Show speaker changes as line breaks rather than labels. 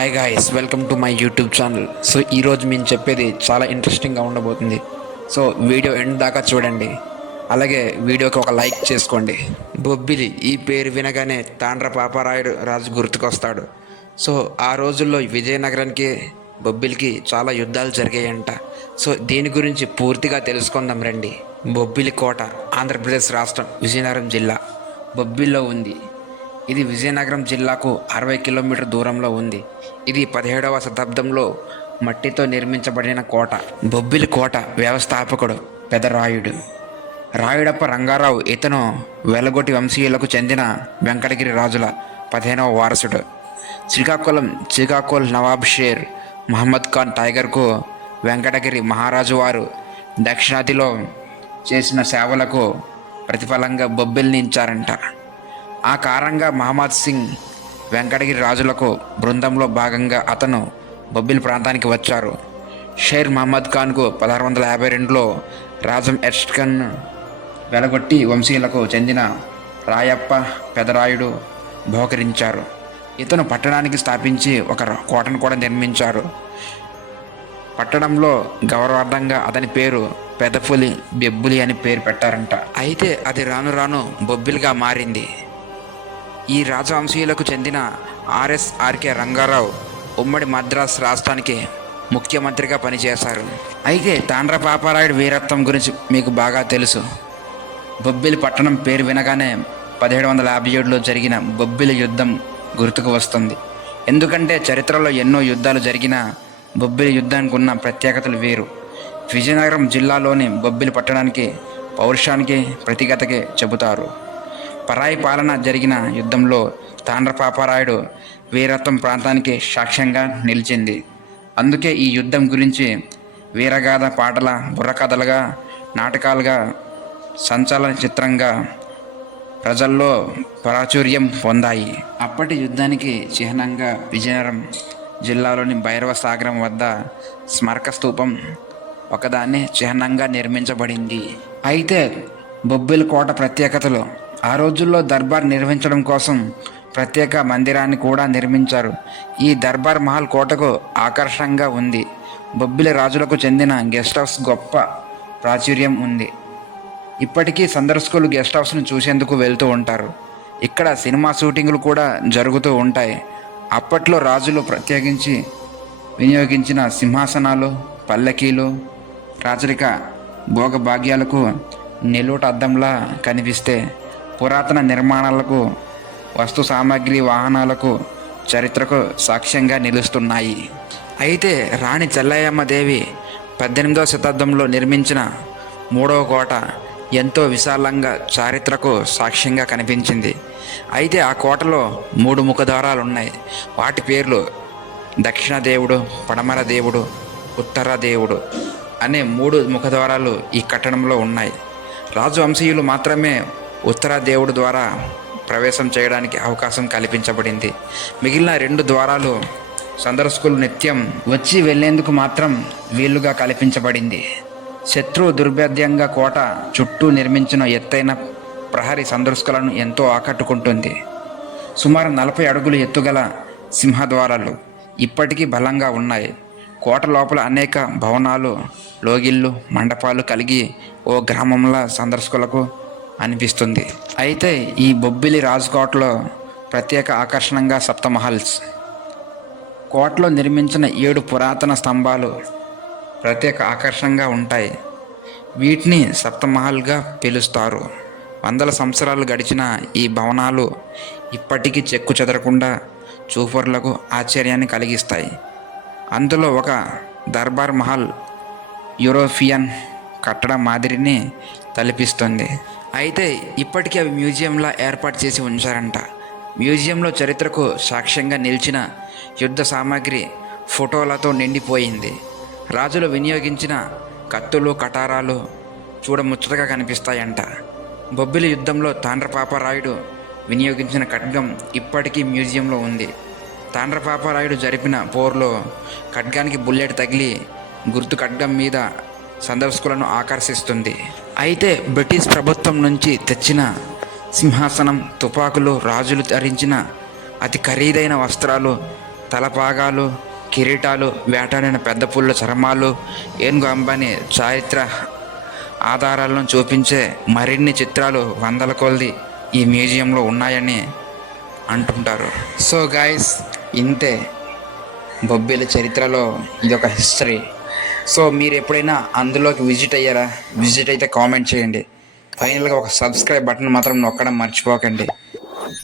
Hi guys welcome to my YouTube channel so ఈరోజు మేము చెప్పేది చాలా ఇంట్రెస్టింగ్గా ఉండబోతుంది. సో వీడియో ఎండ్ దాకా చూడండి. అలాగే వీడియోకి ఒక లైక్ చేసుకోండి. బొబ్బిలి ఈ పేరు వినగానే తాండ్ర పాపారాయుడు రాజు గుర్తుకొస్తాడు. సో ఆ రోజుల్లో విజయనగరానికి బొబ్బిలికి చాలా యుద్ధాలు జరిగాయంట. సో దీని గురించి పూర్తిగా తెలుసుకుందాం రండి. బొబ్బిలి కోట ఆంధ్రప్రదేశ్ రాష్ట్రం విజయనగరం జిల్లా. బొబ్బిల్లో ఉంది. ఇది విజయనగరం జిల్లాకు అరవై కిలోమీటర్ దూరంలో ఉంది. ఇది పదిహేడవ శతాబ్దంలో మట్టితో నిర్మించబడిన కోట. బొబ్బిలి కోట వ్యవస్థాపకుడు పెదరాయుడు. రాయుడప్ప రంగారావు ఇతను వెలగొట్టి వంశీయులకు చెందిన వెంకటగిరి రాజుల పదిహేనవ వారసుడు. శ్రీకాకుళం శ్రీకాకుళం నవాబ్ షేర్ మహమ్మద్ ఖాన్ టైగర్కు వెంకటగిరి మహారాజు వారు దక్షిణాదిలో చేసిన సేవలకు ప్రతిఫలంగా బొబ్బిల్ని ఇచ్చారంట. ఆ కారణంగా మహమ్మద్ సింగ్ వెంకటగిరి రాజులకు బృందంలో భాగంగా అతను బొబ్బిలి ప్రాంతానికి వచ్చారు. షేర్ మహమ్మద్ ఖాన్కు పదహారు వందల యాభై రెండులో రాజం ఎర్స్కన్ వెలగొట్టి వంశీయులకు చెందిన రాయప్ప పెదరాయుడు బహుకరించారు. ఇతను పట్టణానికి స్థాపించి ఒక కోటను కూడా నిర్మించారు. పట్టణంలో గౌరవార్థంగా అతని పేరు పెదపులి బెబ్బులి అని పేరు పెట్టారంట. అయితే అది రాను రాను బొబ్బిలిగా మారింది. ఈ రాజవంశీయులకు చెందిన ఆర్ఎస్ఆర్కే రంగారావు ఉమ్మడి మద్రాస్ రాష్ట్రానికి ముఖ్యమంత్రిగా పనిచేశారు. అయితే తాండ్ర పాపారాయుడు వీరత్వం గురించి మీకు బాగా తెలుసు. బొబ్బిలి పట్టణం పేరు వినగానే పదిహేడు వందల యాభై ఏడులో జరిగిన బొబ్బిలి యుద్ధం గుర్తుకు వస్తుంది. ఎందుకంటే చరిత్రలో ఎన్నో యుద్ధాలు జరిగిన బొబ్బిలి యుద్ధానికి ఉన్న ప్రత్యేకతలు వేరు. విజయనగరం జిల్లాలోని బొబ్బిలి పట్టణానికి పౌరుషానికి ప్రతిగతకి చెబుతారు. పరాయి పాలన జరిగిన యుద్ధంలో తాండ్రపాపరాయుడు వీరత్వం ప్రాంతానికి సాక్ష్యంగా నిలిచింది. అందుకే ఈ యుద్ధం గురించి వీరగాథ పాటల బుర్రకథలుగా నాటకాలుగా సంచలన చిత్రంగా ప్రజల్లో ప్రాచుర్యం పొందాయి. అప్పటి యుద్ధానికి చిహ్నంగా విజయనగరం జిల్లాలోని భైరవ సాగరం వద్ద స్మారక స్తూపం ఒకదాన్ని చిహ్నంగా నిర్మించబడింది. అయితే బొబ్బిలి కోట ప్రత్యేకతలు ఆ రోజుల్లో దర్బార్ నిర్వహించడం కోసం ప్రత్యేక మందిరాన్ని కూడా నిర్మించారు. ఈ దర్బార్ మహల్ కోటకు ఆకర్షణగా ఉంది. బొబ్బిలి రాజులకు చెందిన గెస్ట్ హౌస్ గొప్ప ప్రాచుర్యం ఉంది. ఇప్పటికీ సందర్శకులు గెస్ట్ హౌస్ను చూసేందుకు వెళ్తూ ఉంటారు. ఇక్కడ సినిమా షూటింగ్లు కూడా జరుగుతూ ఉంటాయి. అప్పట్లో రాజులు ప్రత్యేకించి వినియోగించిన సింహాసనాలు పల్లకీలు రాచరిక భోగభాగ్యాలకు నిలుట అద్దంలా కనిపిస్తే పురాతన నిర్మాణాలకు వస్తు సామాగ్రి వాహనాలకు చరిత్రకు సాక్ష్యంగా నిలుస్తున్నాయి. అయితే రాణి చెల్లయ్యమ్మ దేవి పద్దెనిమిదవ శతాబ్దంలో నిర్మించిన మూడవ కోట ఎంతో విశాలంగా చారిత్రకు సాక్ష్యంగా కనిపించింది. అయితే ఆ కోటలో మూడు ముఖద్వారాలు ఉన్నాయి వాటి పేర్లు దక్షిణ దేవుడు పడమర దేవుడు ఉత్తర దేవుడు అనే మూడు ముఖద్వారాలు ఈ కట్టడంలో ఉన్నాయి. రాజు వంశీయులు మాత్రమే ఉత్తర దేవుడు ద్వారా ప్రవేశం చేయడానికి అవకాశం కల్పించబడింది. మిగిలిన రెండు ద్వారాలు సందర్శకులు నిత్యం వచ్చి వెళ్ళేందుకు మాత్రం వీలుగా కల్పించబడింది. శత్రు దుర్భేద్యంగా కోట చుట్టూ నిర్మించిన ఎత్తైన ప్రహరీ సందర్శకులను ఎంతో ఆకట్టుకుంటుంది. సుమారు నలభై అడుగులు ఎత్తుగల సింహద్వారాలు ఇప్పటికీ బలంగా ఉన్నాయి. కోట లోపల అనేక భవనాలు లోగిళ్ళు మండపాలు కలిగి ఓ గ్రామంలో సందర్శకులకు అనిపిస్తుంది. అయితే ఈ బొబ్బిలి రాజ్కోట్లో ప్రత్యేక ఆకర్షణంగా సప్తమహల్స్. కోటలో నిర్మించిన ఏడు పురాతన స్తంభాలు ప్రత్యేక ఆకర్షణగా ఉంటాయి. వీటిని సప్తమహల్గా పిలుస్తారు. వందల సంవత్సరాలు గడిచిన ఈ భవనాలు ఇప్పటికీ చెక్కు చెదరకుండా చూపరులకు ఆశ్చర్యాన్ని కలిగిస్తాయి. అందులో ఒక దర్బార్ మహల్ యూరోపియన్ కట్టడం మాదిరిని తలపిస్తుంది. అయితే ఇప్పటికీ అవి మ్యూజియంలా ఏర్పాటు చేసి ఉంచారంట. మ్యూజియంలో చరిత్రకు సాక్ష్యంగా నిలిచిన యుద్ధ సామాగ్రి ఫోటోలతో నిండిపోయింది. రాజులు వినియోగించిన కత్తులు కటారాలు చూడముచ్చటగా కనిపిస్తాయంట. బొబ్బిలి యుద్ధంలో తాండ్రపాపరాయుడు వినియోగించిన ఖడ్గం ఇప్పటికీ మ్యూజియంలో ఉంది. తాండ్రపాపరాయుడు జరిపిన పోర్లో ఖడ్గానికి బుల్లెట్ తగిలి గుర్తు ఖడ్గం మీద సందర్శకులను ఆకర్షిస్తుంది. అయితే బ్రిటిష్ ప్రభుత్వం నుంచి తెచ్చిన సింహాసనం తుపాకులు రాజులు ధరించిన అతి ఖరీదైన వస్త్రాలు తలపాగాలు కిరీటాలు వేటాడిన పెద్ద పుల్ల చర్మాలు ఏనుగు అంబానీ చారిత్ర ఆధారాలను చూపించే మరిన్ని చిత్రాలు వందల కొలది ఈ మ్యూజియంలో ఉన్నాయని అంటుంటారు. సో గాయస్ ఇంతే బొబ్బిలి చరిత్రలో ఇది ఒక హిస్టరీ. సో మీరు ఎప్పుడైనా అందులోకి విజిట్ అయ్యారా? విజిట్ అయితే కామెంట్ చేయండి. ఫైనల్గా ఒక సబ్స్క్రైబ్ బటన్ మాత్రం నొక్కడం మర్చిపోకండి.